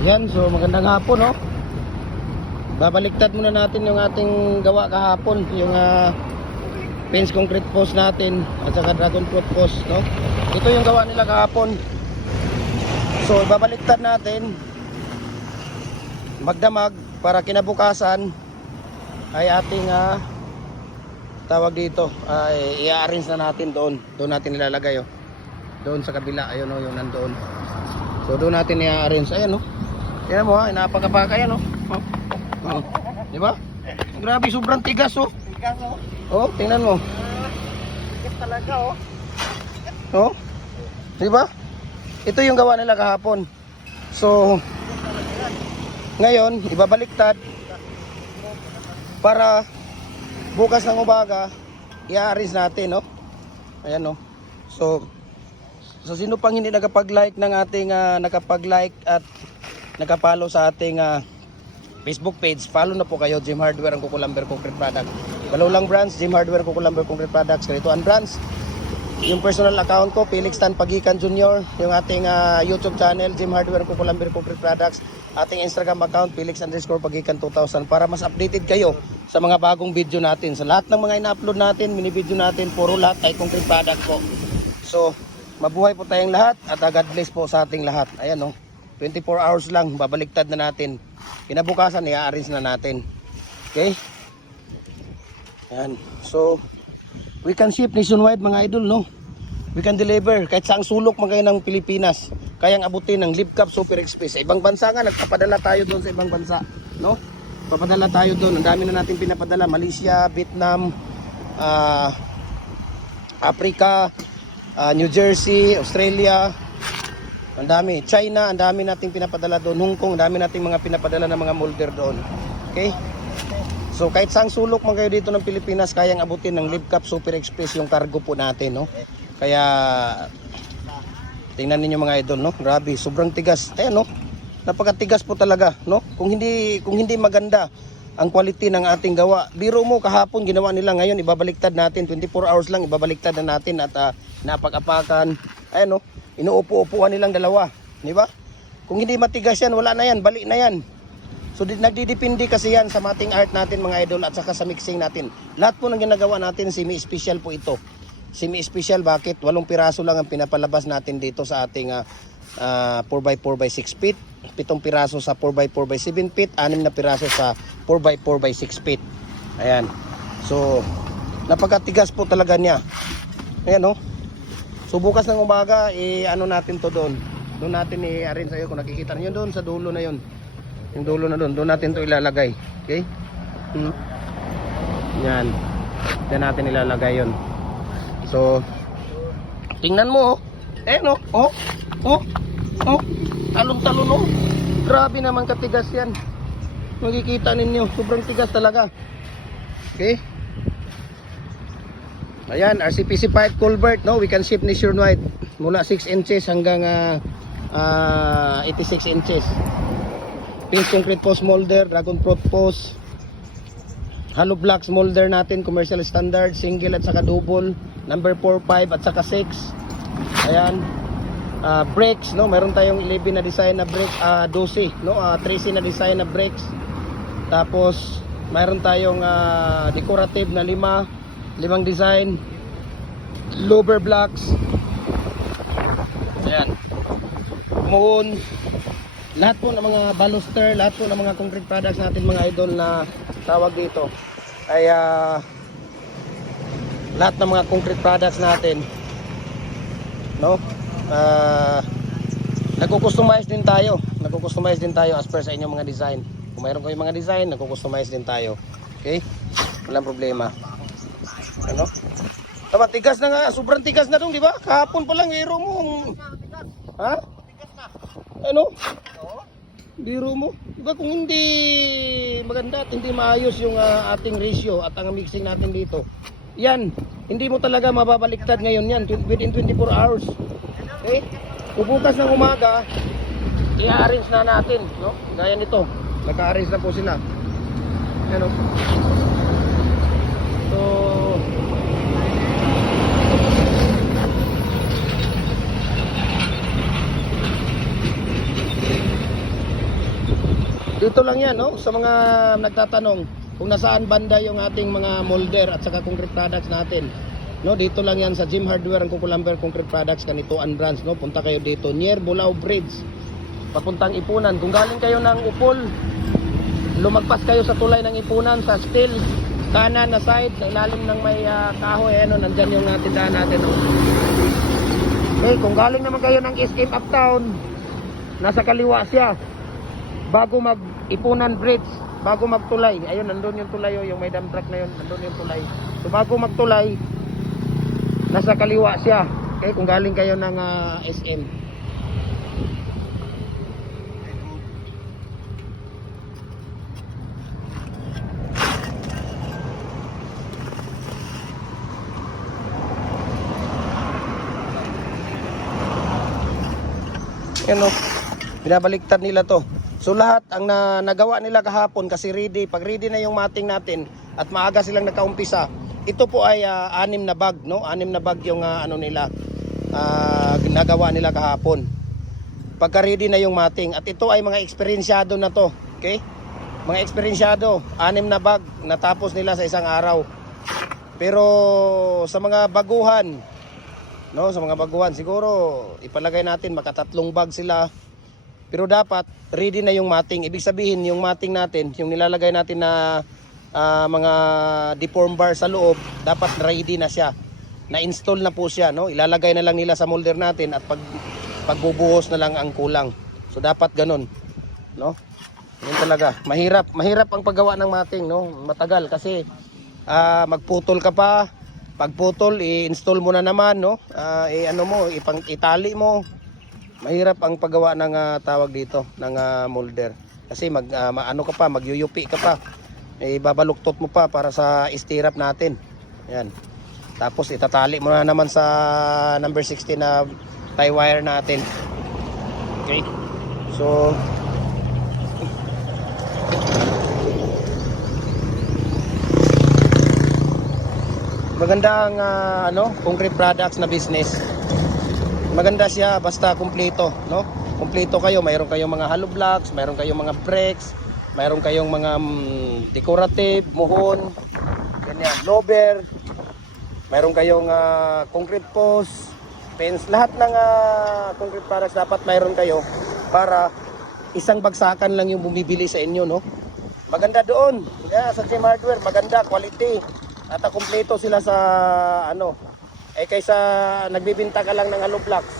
Ayan, so magandang hapon, no? Babaliktad muna natin yung ating gawa kahapon, yung fence concrete post natin at saka dragon fruit post, no? Ito yung gawa nila kahapon. So babaliktad natin magdamag para kinabukasan ay ating tawag dito, i-arrange na natin doon natin ilalagay, oh. Doon sa kabila, ayun, oh, yung nandoon. So doon natin i-arrange, ayan, oh. Tingnan mo, ha, inapagapaka yan, oh. Oh. Di ba? Grabe, sobrang tigas, oh. Tigas, oh. Oh, tingnan mo. Tigas talaga, oh. Oh. Di ba? Ito yung gawa nila kahapon. So ngayon, ibabaliktad para bukas ng umaga i-arrange natin, no? Ayan, no. So sino pang hindi nakapag-like ng ating nakapag-like at nakapollow sa ating Facebook page, follow na po kayo, Jim Hardware ang Kukulamber Concrete Product. Walang brands, Jim Hardware Kukulamber Concrete Products. Ganito ang brands. Yung personal account ko, Felix Tan Pagikan Jr. Yung ating YouTube channel, Jim Hardware Kukulamber Concrete Products. Ating Instagram account, Felix_Pagikan 2000. Para mas updated kayo sa mga bagong video natin. Sa lahat ng mga ina-upload natin, mini-video natin, puro lahat ay concrete product po. So, mabuhay po tayong lahat at God bless po sa ating lahat. Ayan, no. 24 hours lang, babaliktad na natin. Kinabukasan, i-arrange na natin. Okay? Ayan. So, we can ship nationwide, mga idol, no? We can deliver kahit saang sulok man kayo ng Pilipinas. Kayang abutin ng Live Cup Super Express. Sa ibang bansa nga, nagpapadala tayo doon sa ibang bansa, no? Papadala tayo doon. Ang dami na natin pinapadala. Malaysia, Vietnam, Africa, New Jersey, Australia. Ang dami. China, ang dami nating pinapadala doon. Hong Kong, ang dami nating mga pinapadala ng mga molder doon. Okay? So kahit saang sulok man kayo dito ng Pilipinas, kayang abutin ng Live Cup Super Express yung cargo po natin, no? Kaya tingnan niyo mga idol, no? Grabe, sobrang tigas. Ayan, no? Napakatigas po talaga, no? Kung hindi maganda ang quality ng ating gawa. Biro mo kahapon ginawa nila, ngayon ibabaliktad natin. 24 hours lang ibabaliktad na natin at napag-apakan. Ayan, no? Inuupo-upuan nilang dalawa, di ba? Kung hindi matigas yan, wala na yan, bali na yan. So nagdidepende kasi yan sa mating art natin, mga idol, at saka sa mixing natin. Lahat po ng ginagawa natin, semi-special po ito. Semi-special, bakit? 8 piraso lang ang pinapalabas natin dito sa ating 4x4x6 feet. 7 piraso sa 4x4x7 feet. 6 na piraso sa 4x4x6 feet. Ayan. So napakatigas po talaga niya. Ayan, no? So bukas ng umaga, ano natin to doon. Doon natin i-arrange sa'yo kung nakikita niyo doon sa dulo na yon. Yung dulo na doon. Doon natin to ilalagay. Okay? Yan. Diyan natin ilalagay yon. So, tingnan mo, oh. No? Oh. Talong-talon, oh. Grabe naman katigas yan. Makikita ninyo. Sobrang tigas talaga. Okay? Ayan, RCPC pipe culvert, no? We can ship nationwide mula 6 inches hanggang 86 inches. Fence concrete post molder, dragon fruit post, hollow blocks molder natin, commercial standard, single at saka double, number 4, 5 at saka 6. Ayan. Brakes, no? Meron tayong 11 na design na brakes, 12, no? 13 na design na brakes. Tapos meron tayong decorative na 5 design, lower blocks. Ayan, moon, lahat po ng mga baluster, lahat po ng mga concrete products natin, mga idol, na tawag dito ay lahat ng mga concrete products natin, no? Nagko-customize din tayo as per sa inyong mga design. Kung mayroon kayong mga design, nagko-customize din tayo. Okay, walang problema. Ano? Tama, tigas na nga. Sobrang tigas na dong, di ba? Kahapon pa lang, biro mo. Ha? Ano? Biro mo. Di ba kung hindi maganda at hindi maayos yung ating ratio at ang mixing natin dito, yan, hindi mo talaga mababaliktad ngayon yan within 24 hours. Okay? Bukas ng umaga, i-arrange na natin, no? Gaya nito. Naka-arrange na po sila. Ano? So, Dito lang yan, no? Sa mga nagtatanong kung nasaan banda yung ating mga molder at saka concrete products natin. No, dito lang yan sa Jim Hardware ang Kukulamber Concrete Products, Kanituan Branch, no? Punta kayo dito near Bulao Bridge. Papuntang Ipunan. Kung galing kayo ng Upol, lumagpas kayo sa tulay ng Ipunan sa steel kanan na side, sa ilalim ng may kahoy, ano, nandyan yung tindahan natin. No? Okay, kung galing naman kayo ng SM Uptown, nasa kaliwa siya. Bago mag-Ipunan Bridge, bago magtulay, ayun, nandun yung tulay, yung may dump truck na yun, nandun yung tulay. So bago magtulay, nasa kaliwa siya. Okay, kung galing kayo ng SM. Yan, no? Binabaliktad nila to. So lahat ang nagawa nila kahapon kasi ready, pag ready na yung mating natin at maaga silang nakaumpisa, ito po ay 6 na bag, no? 6 na bag yung ano nila ginagawa nila kahapon. Pagka ready na yung mating, at ito ay mga eksperyensyado na to, okay? Mga eksperyensyado, 6 na bag natapos nila sa isang araw. Pero sa mga baguhan, no, sa mga baguhan siguro ipalagay natin makatatlong bag sila. Pero dapat ready na yung mating. Ibig sabihin yung mating natin, yung nilalagay natin na mga deform bar sa loob, dapat ready na siya. Na-install na po siya, no? Ilalagay na lang nila sa molder natin at pagbubuhos na lang ang kulang. So dapat ganun, no? Yun talaga. Mahirap ang paggawa ng mating, no? Matagal kasi magputol ka pa. Pagputol, i-install mo na naman, no? Itali mo. Mahirap ang paggawa ng tawag dito ng molder. Kasi magyuyupi ka pa. Babaluktot mo pa para sa stirrup natin. Yan. Tapos itatali mo na naman sa number 60 na tie wire natin. Okay. So maganda ang concrete products na business. Maganda siya basta kumpleto, no? Kumpleto kayo, mayroon kayong mga hollow blocks, mayroon kayong mga bricks, mayroon kayong mga decorative, muhon, ganyan, lober, mayroon kayong concrete post, fence, lahat ng concrete products dapat mayroon kayo para isang bagsakan lang yung bumibili sa inyo, no? Maganda doon. Sa Jim Hardware, maganda, quality. At kumpleto sila sa kaysa nagbibinta ka lang ng hollow blocks.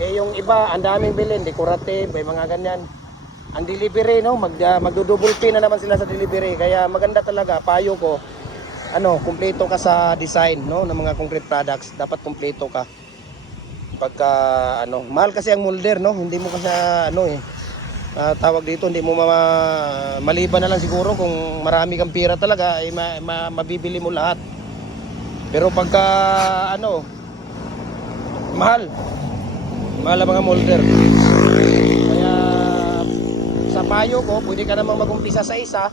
Yung iba, ang daming bilhin, decorative, may mga ganyan. Ang delivery, no, magdo-double pay na naman sila sa delivery. Kaya maganda talaga, payo ko, kumpleto ka sa design, no, ng mga concrete products. Dapat kumpleto ka. Pagka mahal kasi ang molder, no, hindi mo kasi tawag dito, hindi mo maliban na lang siguro kung marami kang pira talaga, ay mabibili mo lahat. Pero pagka mahal ang mga molder. Kaya sa payo ko, pwede ka namang mag-umpisa sa isa.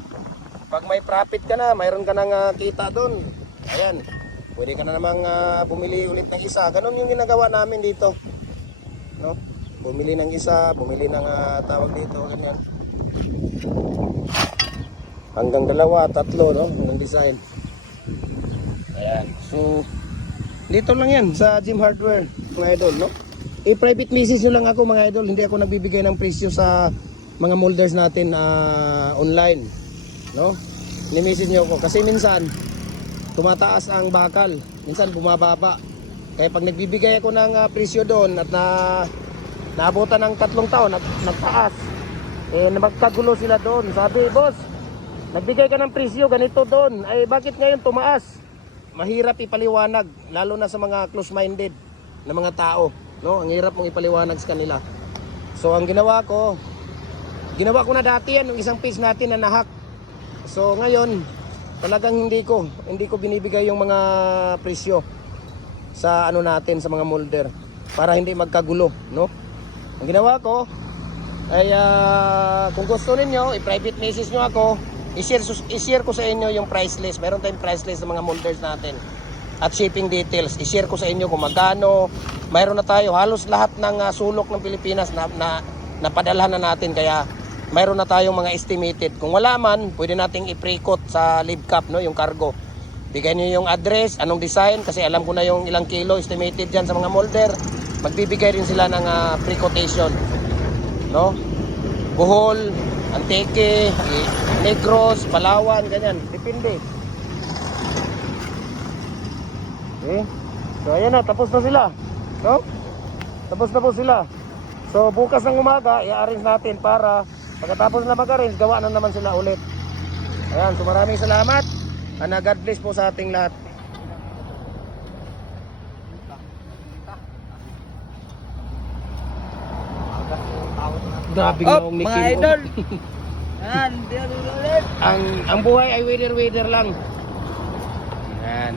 Pag may profit ka na, mayroon ka nang kita doon, ayan, pwede ka na namang bumili ulit ng isa. Ganon yung ginagawa namin dito, no? Bumili ng isa, bumili ng tawag dito, ganyan. Hanggang 2, 3, no, ng design. Ayan. So dito lang yan sa Jim Hardware, mga idol, no? I-private message nyo lang ako, mga idol. Hindi ako nagbibigay ng presyo sa mga molders natin online, no? Ni-message nyo ako kasi minsan tumataas ang bakal, minsan bumababa. Kaya pag nagbibigay ako ng presyo doon at naabutan ng 3 taon, nagtaas, magkagulo sila doon. Sabi, boss, nagbigay ka ng presyo ganito doon, ay bakit ngayon tumaas? Mahirap ipaliwanag, lalo na sa mga close-minded na mga tao, no? Ang hirap mong ipaliwanag sa kanila. So ang ginawa ko na dati yan, yung isang page natin na nahack. So ngayon, talagang hindi ko binibigay yung mga presyo sa natin, sa mga molder, para hindi magkagulo, no? Ang ginawa ko ay kung gusto ninyo, i-private message nyo ako, i-share ko sa inyo yung price list. Meron tayong price list ng mga molders natin at shipping details. I-share ko sa inyo kung magkano. Mayroon na tayo halos lahat ng sulok ng Pilipinas na napadalhan na natin. Kaya mayroon na tayong mga estimated. Kung wala man, pwede nating i-pre-coat sa live cap, no, yung cargo. Bigay niyo yung address, anong design, kasi alam ko na yung ilang kilo estimated dyan sa mga molder. Magbibigay rin sila ng pre-quotation, no? Bohol, Antique, Negros, Palawan, ganyan, depende. Okay. So ayan na, tapos na sila, no? Tapos na po sila. So bukas ng umaga, i-arrange natin para pagkatapos na mag-arrange, gawa na naman sila ulit. Ayan, so maraming salamat. And God bless po sa ating lahat. Grabe Up, ng ni mga Kim. idol. Yan, di ulit. Ang buhay ay wader lang. Yan.